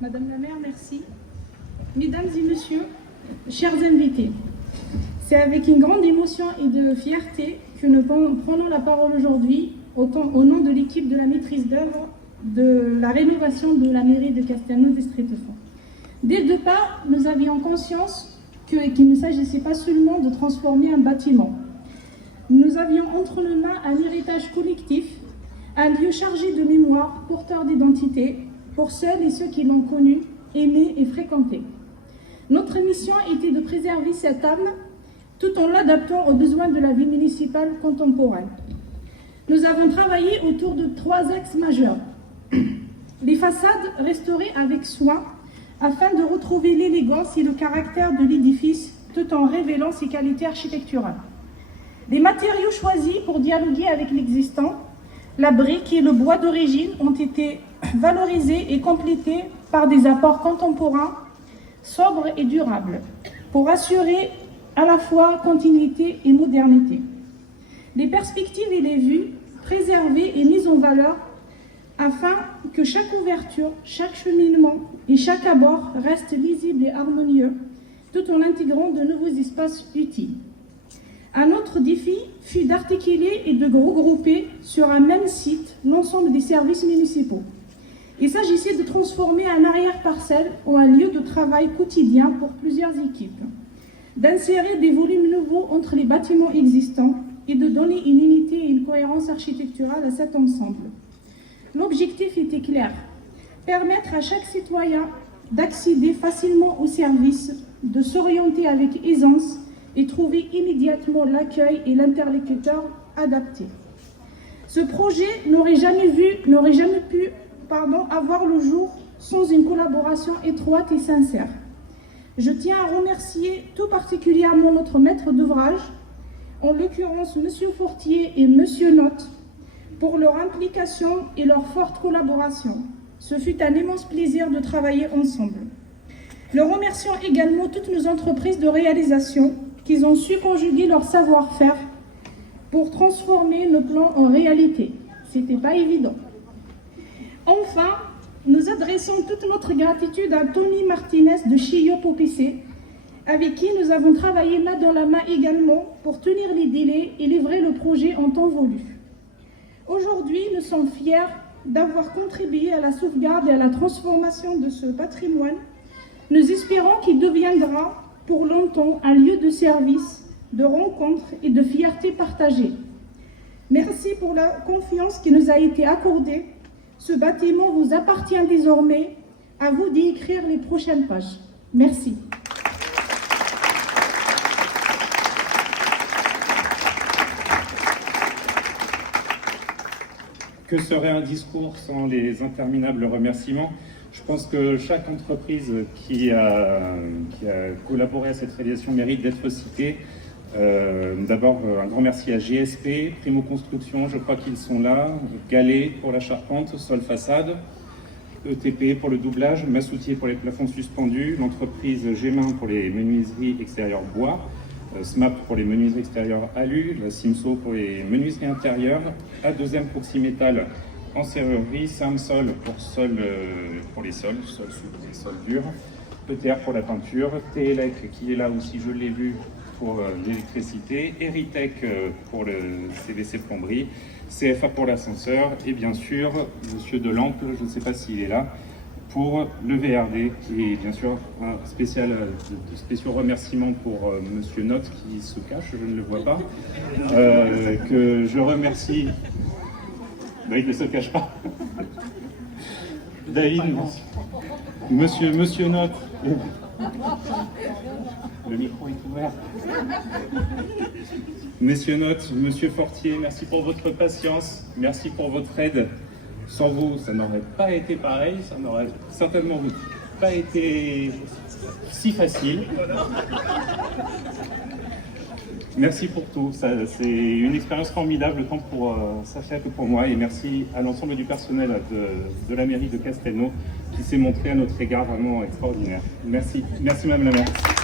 Madame la maire, merci. Mesdames et messieurs, chers invités, c'est avec une grande émotion et de fierté que nous prenons la parole aujourd'hui au nom de l'équipe de la maîtrise d'œuvre de la rénovation de la mairie de Castelnau-d'Estréefort. Dès le départ, nous avions conscience qu'il ne s'agissait pas seulement de transformer un bâtiment. Nous avions entre nos mains un héritage collectif, un lieu chargé de mémoire, porteur d'identité, pour celles et ceux qui l'ont connu, aimé et fréquenté. Notre mission était de préserver cette âme tout en l'adaptant aux besoins de la vie municipale contemporaine. Nous avons travaillé autour de 3 axes majeurs. Les façades restaurées avec soin afin de retrouver l'élégance et le caractère de l'édifice tout en révélant ses qualités architecturales. Les matériaux choisis pour dialoguer avec l'existant, la brique et le bois d'origine ont été valorisés et complétés par des apports contemporains, sobres et durables, pour assurer à la fois continuité et modernité. Les perspectives et les vues préservées et mises en valeur afin que chaque ouverture, chaque cheminement et chaque abord restent lisibles et harmonieux, tout en intégrant de nouveaux espaces utiles. Un autre défi fut d'articuler et de regrouper sur un même site l'ensemble des services municipaux. Il s'agissait de transformer un arrière-parcelle en un lieu de travail quotidien pour plusieurs équipes, d'insérer des volumes nouveaux entre les bâtiments existants et de donner une unité et une cohérence architecturale à cet ensemble. L'objectif était clair, permettre à chaque citoyen d'accéder facilement aux services, de s'orienter avec aisance et trouver immédiatement l'accueil et l'interlocuteur adapté. Ce projet n'aurait jamais pu avoir le jour sans une collaboration étroite et sincère. Je tiens à remercier tout particulièrement notre maître d'ouvrage, en l'occurrence M. Fortier et M. Notte, pour leur implication et leur forte collaboration. Ce fut un immense plaisir de travailler ensemble. Nous remercions également toutes nos entreprises de réalisation qui ont su conjuguer leur savoir-faire pour transformer nos plans en réalité. Ce n'était pas évident. Enfin, nous adressons toute notre gratitude à Tony Martinez de Chio PPC, avec qui nous avons travaillé main dans la main également pour tenir les délais et livrer le projet en temps voulu. Aujourd'hui, nous sommes fiers d'avoir contribué à la sauvegarde et à la transformation de ce patrimoine. Nous espérons qu'il deviendra pour longtemps un lieu de service, de rencontre et de fierté partagée. Merci pour la confiance qui nous a été accordée. Ce bâtiment vous appartient désormais. À vous d'y écrire les prochaines pages. Merci. Que serait un discours sans les interminables remerciements? Je pense que chaque entreprise qui a collaboré à cette réalisation mérite d'être citée. D'abord, un grand merci à GSP, Primo Construction, je crois qu'ils sont là, Galet pour la charpente, Sol Façade, ETP pour le doublage, Massoutier pour les plafonds suspendus, l'entreprise Gémin pour les menuiseries extérieures bois, SMAP pour les menuiseries extérieures alu, la Simso pour les menuiseries intérieures, A2M Proximétal en serrurerie, Samsol pour les sols, sols souples et sols durs, ETR pour la peinture, TELEC qui est là aussi, je l'ai vu, pour l'électricité, Eritech pour le CVC plomberie, CFA pour l'ascenseur et bien sûr Monsieur Delample, je ne sais pas s'il est là, pour le VRD, qui est bien sûr un spécial remerciement pour Monsieur Notte qui se cache, je ne le vois pas, que je remercie. David ne se cache pas. David, Monsieur Notte. Le micro est ouvert. Monsieur Notte, Monsieur Fortier, merci pour votre patience, merci pour votre aide. Sans vous, ça n'aurait pas été pareil, ça n'aurait certainement pas été si facile. Merci pour tout, c'est une expérience formidable tant pour Sacha que pour moi et merci à l'ensemble du personnel de la mairie de Castelnau qui s'est montré à notre égard vraiment extraordinaire. Merci, merci Madame la maire.